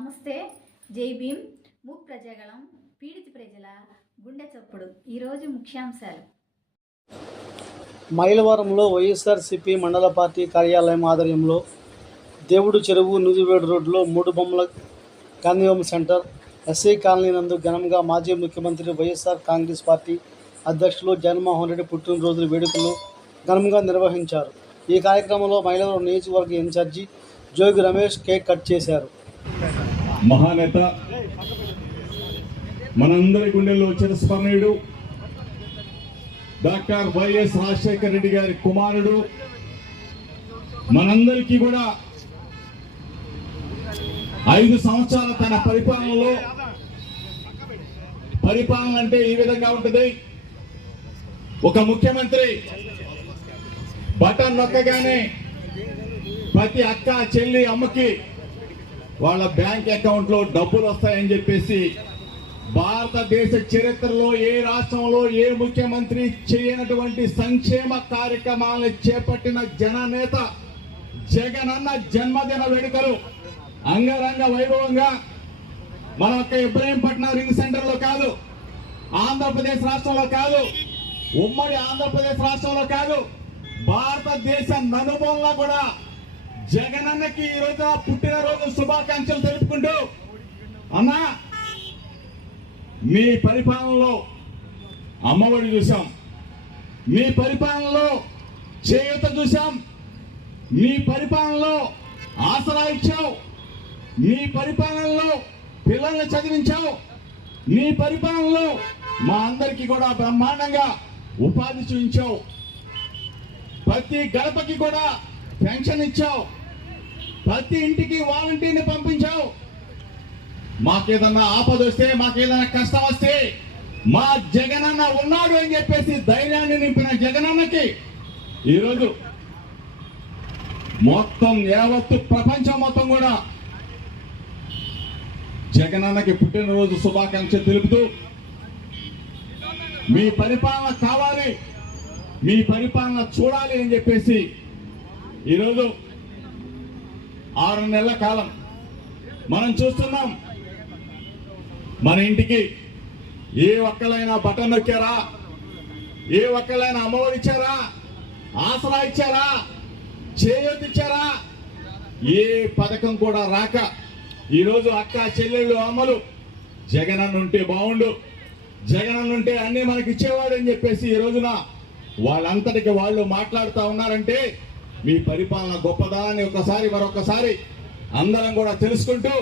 నమస్తే. జై భీమ్. మూక్ ప్రజాగళం పీడిత ప్రజల గుండె చప్పుడు. ఈరోజు ముఖ్యాంశాలు. మైలవరంలో వైఎస్ఆర్సీపీ మండల పార్టీ కార్యాలయం ఆధ్వర్యంలో దేవుడు చెరువు నూజివేడు రోడ్లో మూడు బొమ్మల గాంధీవం సెంటర్ ఎస్ఐ కాలనీ నందు ఘనంగా మాజీ ముఖ్యమంత్రి వైఎస్ఆర్ కాంగ్రెస్ పార్టీ అధ్యక్షులు జగన్మోహన్ రెడ్డి పుట్టినరోజు వేడుకలు ఘనంగా నిర్వహించారు. ఈ కార్యక్రమంలో మైలవరం నియోజకవర్గ incharge Jogi Ramesh cake cut చేశారు. మహానేత, మనందరి గుండెల్లో చిరస్మరణీయుడు డాక్టర్ వైఎస్ రాజశేఖర రెడ్డి గారి కుమారుడు, మనందరికీ కూడా 5 సంవత్సరాల తన పరిపాలన అంటే ఈ విధంగా ఉంటుంది. ఒక ముఖ్యమంత్రి బటన్ నొక్కగానే ప్రతి అక్క, చెల్లి, అమ్మకి వాళ్ళ బ్యాంక్ అకౌంట్లో డబ్బులు వస్తాయని చెప్పేసి భారతదేశ చరిత్రలో ఏ రాష్ట్రంలో ఏ ముఖ్యమంత్రి చేయనటువంటి సంక్షేమ కార్యక్రమాలను చేపట్టిన జననేత జగనన్న జన్మదిన వేడుకలు అంగరంగ వైభవంగా మన ఒక్క ఇబ్రహీంపట్నం రింగ్ సెంటర్లో కాదు, ఆంధ్రప్రదేశ్ రాష్ట్రంలో కాదు, ఉమ్మడి ఆంధ్రప్రదేశ్ రాష్ట్రంలో కాదు, భారతదేశ నలుమూలలా కూడా జగనన్నకి ఈ రోజు పుట్టినరోజు శుభాకాంక్షలు తెలుపుకుంటూ, అన్నా మీ పరిపాలనలో అమ్మఒడి చూసాం, మీ పరిపాలనలో చేయూత చూసాం, మీ పరిపాలనలో ఆసరా ఇచ్చావు, మీ పరిపాలనలో పిల్లల్ని చదివించావు, మీ పరిపాలనలో మా అందరికీ కూడా బ్రహ్మాండంగా ఉపాధి చూపించావు, ప్రతి గడపకి కూడా పెన్షన్ ఇచ్చావు, ప్రతి ఇంటికి వాలంటీర్ని పంపించావు. మాకేదన్నా ఆపద వస్తే, మాకేదన్నా కష్టం వస్తే మా జగనన్న ఉన్నాడు అని చెప్పేసి ధైర్యాన్ని నింపిన జగనన్నకి ఈరోజు మొత్తం యావత్తు ప్రపంచం మొత్తం కూడా జగనన్నకి పుట్టినరోజు శుభాకాంక్షలు తెలుపుతూ, మీ పరిపాలన కావాలి, మీ పరిపాలన చూడాలి అని చెప్పేసి ఈరోజు 6 నెలల కాలం మనం చూస్తున్నాం. మన ఇంటికి ఏ ఒక్కలైనా బటన్ నొక్కారా, ఏ ఒక్కలైనా అమ్మఒడి ఇచ్చారా, ఆసరా ఇచ్చారా, చేయూత ఇచ్చారా, ఏ పథకం కూడా రాక ఈరోజు అక్క, చెల్లెళ్ళు, అమ్మలు జగనన్న ఉంటే బాగుండు, జగనన్న ఉంటే అన్ని మనకి ఇచ్చేవాడు అని చెప్పేసి ఈ రోజున వాళ్ళంతటికి వాళ్ళు మాట్లాడుతూ ఉన్నారంటే మీ పరిపాలన గొప్పదా అని మరొకసారి అందరం కూడా తెలుసుకుంటూ